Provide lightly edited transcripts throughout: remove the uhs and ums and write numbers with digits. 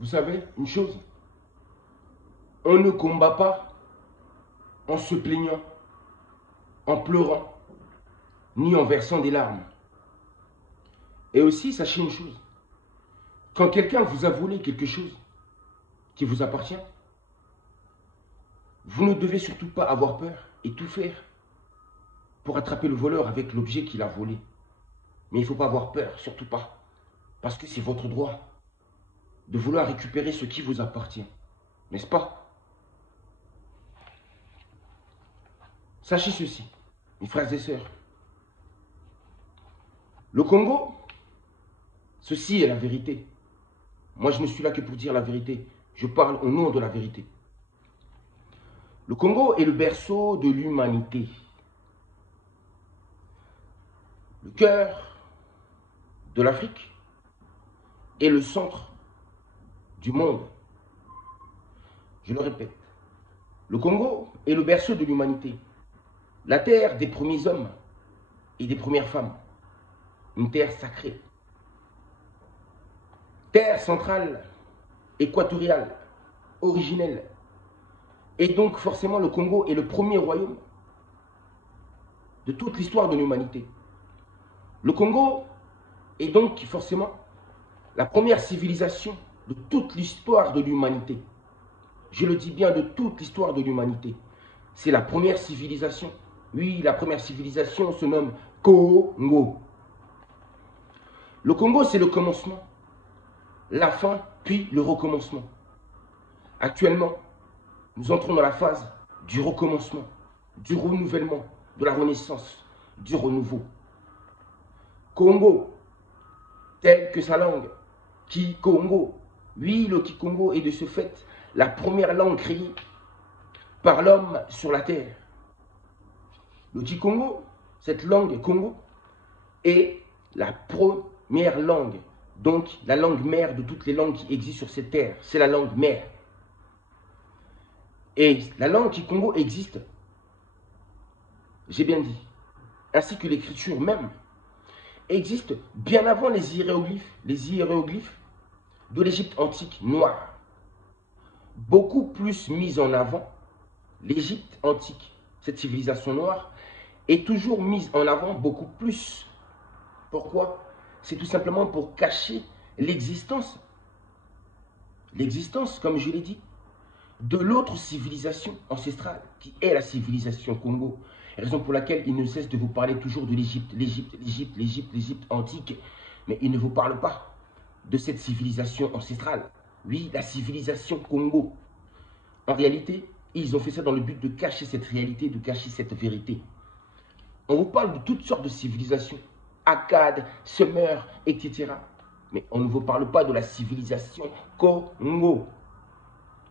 Vous savez, une chose, on ne combat pas en se plaignant, en pleurant, ni en versant des larmes. Et aussi, sachez une chose, quand quelqu'un vous a volé quelque chose qui vous appartient, vous ne devez surtout pas avoir peur et tout faire pour attraper le voleur avec l'objet qu'il a volé. Mais il ne faut pas avoir peur, surtout pas, parce que c'est votre droit de vouloir récupérer ce qui vous appartient, n'est-ce pas? Sachez ceci, mes frères et sœurs. Le Congo, ceci est la vérité. Moi, je ne suis là que pour dire la vérité. Je parle au nom de la vérité. Le Congo est le berceau de l'humanité. Le cœur de l'Afrique est le centre du monde. Je le répète. Le Congo est le berceau de l'humanité. La terre des premiers hommes et des premières femmes. Une terre sacrée. Terre centrale, équatoriale, originelle. Et donc forcément le Congo est le premier royaume de toute l'histoire de l'humanité. Le Congo est donc forcément la première civilisation de toute l'histoire de l'humanité. Je le dis bien, de toute l'histoire de l'humanité. C'est la première civilisation. Oui, la première civilisation se nomme Congo. Le Congo, c'est le commencement, la fin, puis le recommencement. Actuellement, nous entrons dans la phase du recommencement, du renouvellement, de la renaissance, du renouveau. Congo, tel que sa langue, Kikongo. Oui, le Kikongo est de ce fait la première langue créée par l'homme sur la terre. Le Kikongo, cette langue Congo, est la première langue, donc la langue mère de toutes les langues qui existent sur cette terre. C'est la langue mère. Et la langue Kikongo existe, j'ai bien dit, ainsi que l'écriture même, existe bien avant les hiéroglyphes de l'Égypte antique noire. Beaucoup plus mise en avant, l'Égypte antique, cette civilisation noire, est toujours mise en avant beaucoup plus. Pourquoi? C'est tout simplement pour cacher l'existence, comme je l'ai dit, de l'autre civilisation ancestrale, qui est la civilisation Congo. Raison pour laquelle il ne cesse de vous parler toujours de l'Égypte, l'Égypte antique, mais il ne vous parle pas de cette civilisation ancestrale. Oui, la civilisation Congo. En réalité, ils ont fait ça dans le but de cacher cette réalité, de cacher cette vérité. On vous parle de toutes sortes de civilisations, Akkad, Sumer, etc. Mais on ne vous parle pas de la civilisation Congo.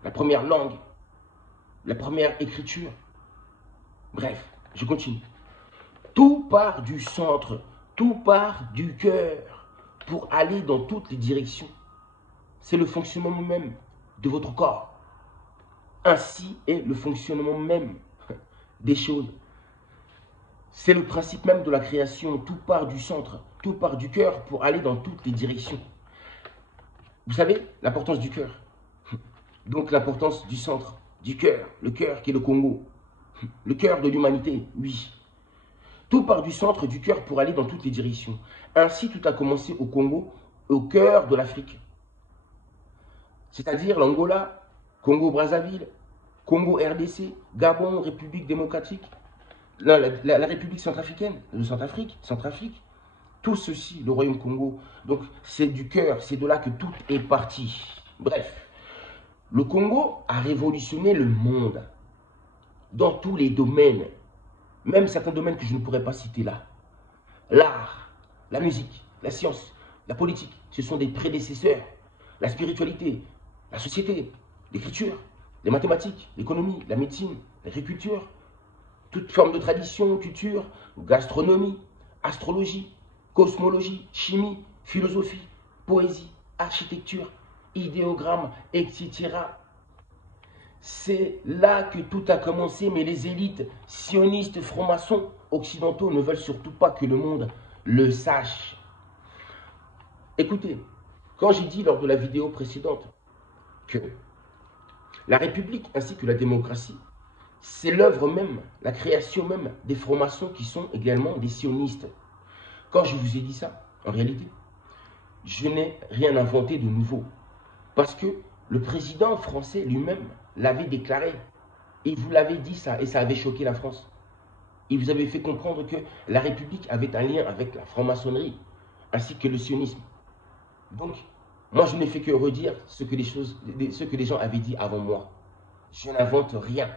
La première langue, la première écriture. Bref, je continue. Tout part du centre, tout part du cœur pour aller dans toutes les directions. C'est le fonctionnement même de votre corps. Ainsi est le fonctionnement même des choses. C'est le principe même de la création. Tout part du centre, tout part du cœur pour aller dans toutes les directions. Vous savez l'importance du cœur. Donc l'importance du centre, du cœur, le cœur qui est le Congo. Le cœur de l'humanité, oui. Tout part du centre du cœur pour aller dans toutes les directions. Ainsi, tout a commencé au Congo, au cœur de l'Afrique. C'est-à-dire l'Angola, Congo-Brazzaville, Congo-RDC, Gabon, République démocratique, la République centrafricaine, le Centrafrique, tout ceci, le Royaume Congo. Donc, c'est du cœur, c'est de là que tout est parti. Bref, le Congo a révolutionné le monde dans tous les domaines, même certains domaines que je ne pourrais pas citer là. L'art, la musique, la science, la politique, ce sont des prédécesseurs. La spiritualité, la société, l'écriture, les mathématiques, l'économie, la médecine, l'agriculture, toute forme de tradition, culture, gastronomie, astrologie, cosmologie, chimie, philosophie, poésie, architecture, idéogramme, etc. C'est là que tout a commencé, mais les élites sionistes francs-maçons occidentaux ne veulent surtout pas que le monde le sache. Écoutez, quand j'ai dit lors de la vidéo précédente que la République ainsi que la démocratie, c'est l'œuvre même, la création même des francs-maçons qui sont également des sionistes. Quand je vous ai dit ça, en réalité, je n'ai rien inventé de nouveau. Parce que le président français lui-même l'avait déclaré. Et vous l'avez dit ça, et ça avait choqué la France. Il vous avait fait comprendre que la République avait un lien avec la franc-maçonnerie, ainsi que le sionisme. Donc, moi je n'ai fait que redire ce que les gens avaient dit avant moi. Je n'invente rien.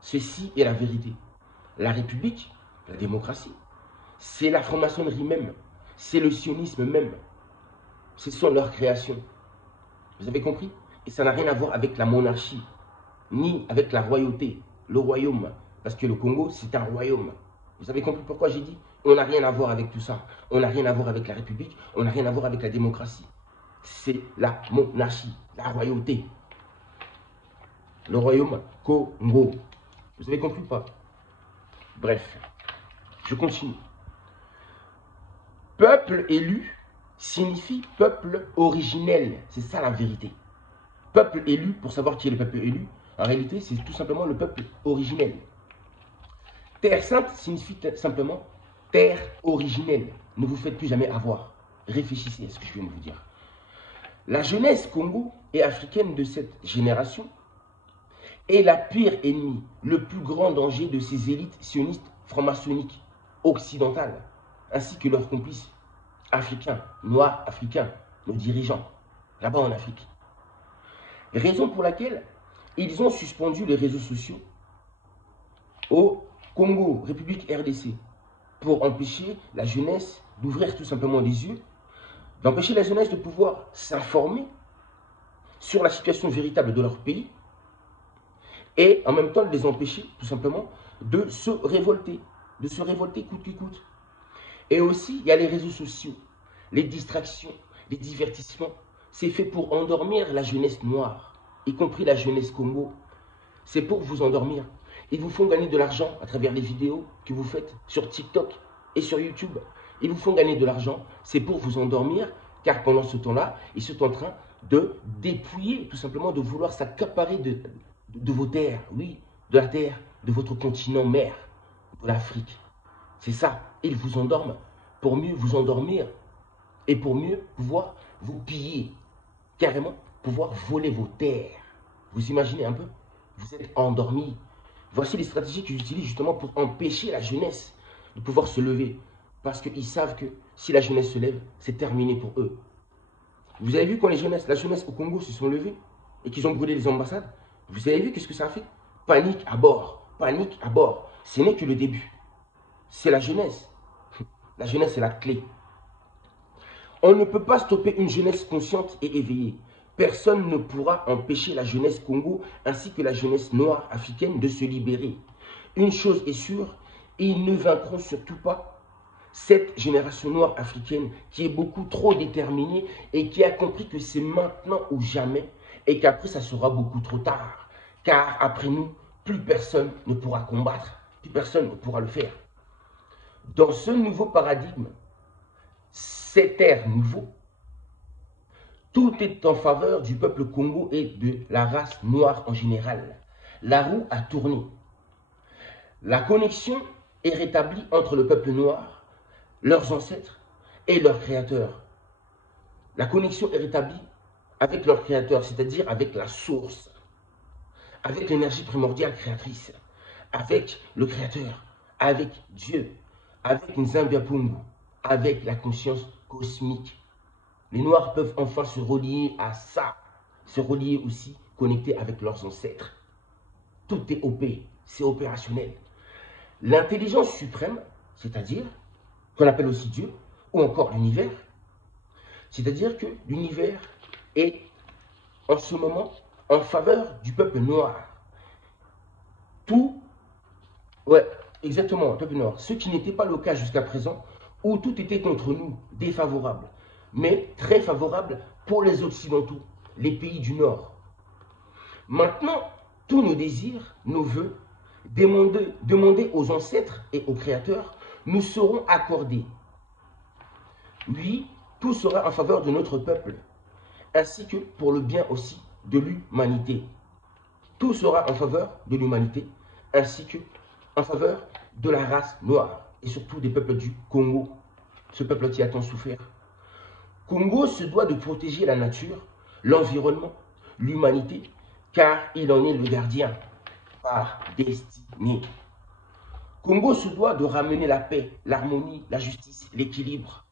Ceci est la vérité. La République, la démocratie, c'est la franc-maçonnerie même. C'est le sionisme même. Ce sont leurs créations. Vous avez compris? Et ça n'a rien à voir avec la monarchie, ni avec la royauté, le royaume. Parce que le Congo, c'est un royaume. Vous avez compris pourquoi j'ai dit? On n'a rien à voir avec tout ça. On n'a rien à voir avec la République. On n'a rien à voir avec la démocratie. C'est la monarchie, la royauté. Le royaume Congo. Vous avez compris ou pas? Bref, je continue. Peuple élu signifie peuple originel. C'est ça la vérité. Peuple élu, pour savoir qui est le peuple élu, en réalité, c'est tout simplement le peuple originel. Terre sainte signifie simplement terre originelle. Ne vous faites plus jamais avoir. Réfléchissez à ce que je viens de vous dire. La jeunesse congo et africaine de cette génération est la pire ennemie, le plus grand danger de ces élites sionistes franc-maçonniques occidentales, ainsi que leurs complices africains, noirs africains, nos dirigeants, là-bas en Afrique. Raison pour laquelle ils ont suspendu les réseaux sociaux au Congo, République RDC, pour empêcher la jeunesse d'ouvrir tout simplement les yeux, d'empêcher la jeunesse de pouvoir s'informer sur la situation véritable de leur pays et en même temps de les empêcher tout simplement de se révolter coûte que coûte. Et aussi, il y a les réseaux sociaux, les distractions, les divertissements. C'est fait pour endormir la jeunesse noire, y compris la jeunesse Congo. C'est pour vous endormir. Ils vous font gagner de l'argent à travers les vidéos que vous faites sur TikTok et sur YouTube. Ils vous font gagner de l'argent, c'est pour vous endormir, car pendant ce temps-là, ils sont en train de dépouiller, tout simplement de vouloir s'accaparer de vos terres, oui, de la terre, de votre continent mère, de l'Afrique. C'est ça, ils vous endorment pour mieux vous endormir et pour mieux pouvoir vous piller, carrément pouvoir voler vos terres. Vous imaginez un peu? Vous êtes endormis. Voici les stratégies qu'ils utilisent justement pour empêcher la jeunesse de pouvoir se lever. Parce qu'ils savent que si la jeunesse se lève, c'est terminé pour eux. Vous avez vu quand la jeunesse au Congo se sont levées et qu'ils ont brûlé les ambassades? Vous avez vu qu'est-ce que ça a fait? Panique à bord, panique à bord. Ce n'est que le début. C'est la jeunesse. La jeunesse est la clé. On ne peut pas stopper une jeunesse consciente et éveillée. Personne ne pourra empêcher la jeunesse Congo ainsi que la jeunesse noire africaine de se libérer. Une chose est sûre, ils ne vaincront surtout pas cette génération noire africaine qui est beaucoup trop déterminée et qui a compris que c'est maintenant ou jamais et qu'après ça sera beaucoup trop tard. Car après nous, plus personne ne pourra combattre, plus personne ne pourra le faire. Dans ce nouveau paradigme, cet ère nouveau, tout est en faveur du peuple Congo et de la race noire en général. La roue a tourné. La connexion est rétablie entre le peuple noir, leurs ancêtres et leurs créateurs. La connexion est rétablie avec leur créateur, c'est-à-dire avec la source, avec l'énergie primordiale créatrice, avec le créateur, avec Dieu, avec Nzambiapungu, avec la conscience cosmique. Les Noirs peuvent enfin se relier à ça, se relier aussi, connectés avec leurs ancêtres. Tout est OP, c'est opérationnel. L'intelligence suprême, c'est-à-dire, qu'on appelle aussi Dieu, ou encore l'univers, c'est-à-dire que l'univers est en ce moment en faveur du peuple noir. Tout, ouais, exactement, le peuple noir. Ce qui n'était pas le cas jusqu'à présent, où tout était contre nous, défavorable, mais très favorable pour les Occidentaux, les pays du Nord. Maintenant, tous nos désirs, nos vœux, demandés aux ancêtres et aux créateurs, nous seront accordés. Oui, tout sera en faveur de notre peuple, ainsi que pour le bien aussi de l'humanité. Tout sera en faveur de l'humanité, ainsi que en faveur de la race noire, et surtout des peuples du Congo, ce peuple qui a tant souffert. Congo se doit de protéger la nature, l'environnement, l'humanité, car il en est le gardien par destinée. Congo se doit de ramener la paix, l'harmonie, la justice, l'équilibre.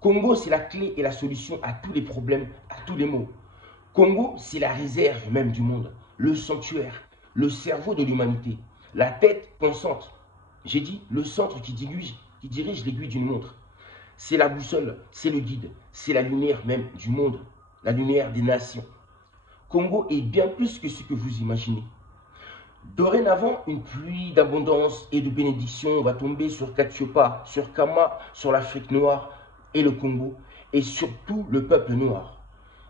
Congo, c'est la clé et la solution à tous les problèmes, à tous les maux. Congo, c'est la réserve même du monde, le sanctuaire, le cerveau de l'humanité, la tête pensante. J'ai dit le centre qui dirige l'aiguille d'une montre. C'est la boussole, c'est le guide, c'est la lumière même du monde, la lumière des nations. Congo est bien plus que ce que vous imaginez. Dorénavant, une pluie d'abondance et de bénédiction va tomber sur Katiopa, sur Kama, sur l'Afrique noire et le Congo, et surtout le peuple noir.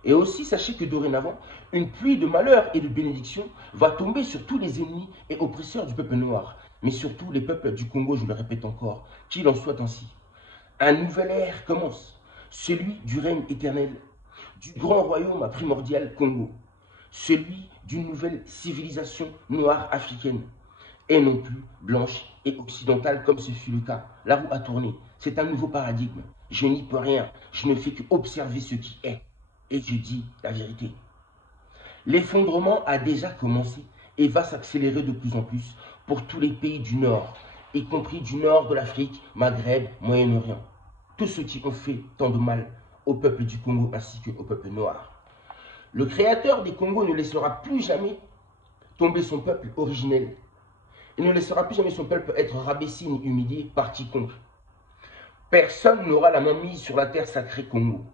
Et aussi, sachez que dorénavant, une pluie de malheur et de bénédiction va tomber sur tous les ennemis et oppresseurs du peuple noir, mais surtout les peuples du Congo, je le répète encore, qu'il en soit ainsi. Un nouvel ère commence, celui du règne éternel, du grand royaume primordial Congo, celui d'une nouvelle civilisation noire africaine, et non plus blanche et occidentale comme ce fut le cas. La roue a tourné, c'est un nouveau paradigme. Je n'y peux rien, je ne fais qu'observer ce qui est, et je dis la vérité. L'effondrement a déjà commencé et va s'accélérer de plus en plus pour tous les pays du Nord, y compris du nord de l'Afrique, Maghreb, Moyen-Orient. Tous ceux qui ont fait tant de mal au peuple du Congo ainsi qu'au peuple noir. Le créateur des Congos ne laissera plus jamais tomber son peuple originel. Il ne laissera plus jamais son peuple être rabaissé ni humilié par quiconque. Personne n'aura la main mise sur la terre sacrée Congo.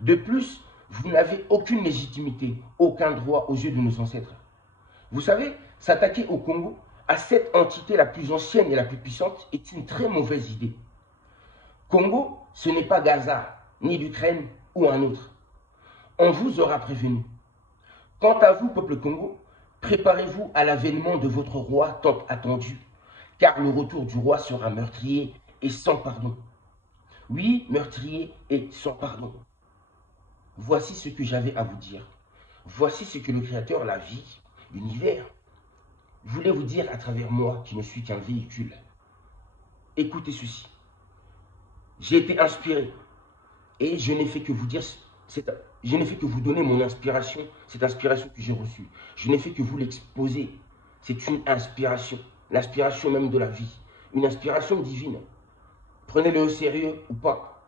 De plus, vous n'avez aucune légitimité, aucun droit aux yeux de nos ancêtres. Vous savez, s'attaquer au Congo, à cette entité la plus ancienne et la plus puissante, est une très mauvaise idée. Congo, ce n'est pas Gaza, ni l'Ukraine ou un autre. On vous aura prévenu. Quant à vous, peuple Congo, préparez-vous à l'avènement de votre roi tant attendu, car le retour du roi sera meurtrier et sans pardon. Oui, meurtrier et sans pardon. Voici ce que j'avais à vous dire. Voici ce que le Créateur, la vie, l'univers, voulait vous dire à travers moi qui ne suis qu'un véhicule. Écoutez ceci. J'ai été inspiré et je n'ai fait que vous dire, je n'ai fait que vous donner mon inspiration, cette inspiration que j'ai reçue. Je n'ai fait que vous l'exposer. C'est une inspiration, l'inspiration même de la vie, une inspiration divine. Prenez-le au sérieux ou pas.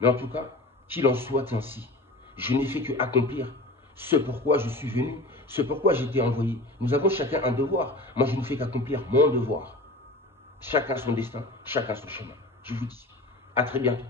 Mais en tout cas, qu'il en soit ainsi. Je n'ai fait que accomplir ce pourquoi je suis venu, ce pourquoi j'ai été envoyé. Nous avons chacun un devoir. Moi, je ne fais qu'accomplir mon devoir. Chacun son destin, chacun son chemin. Je vous dis à très bientôt.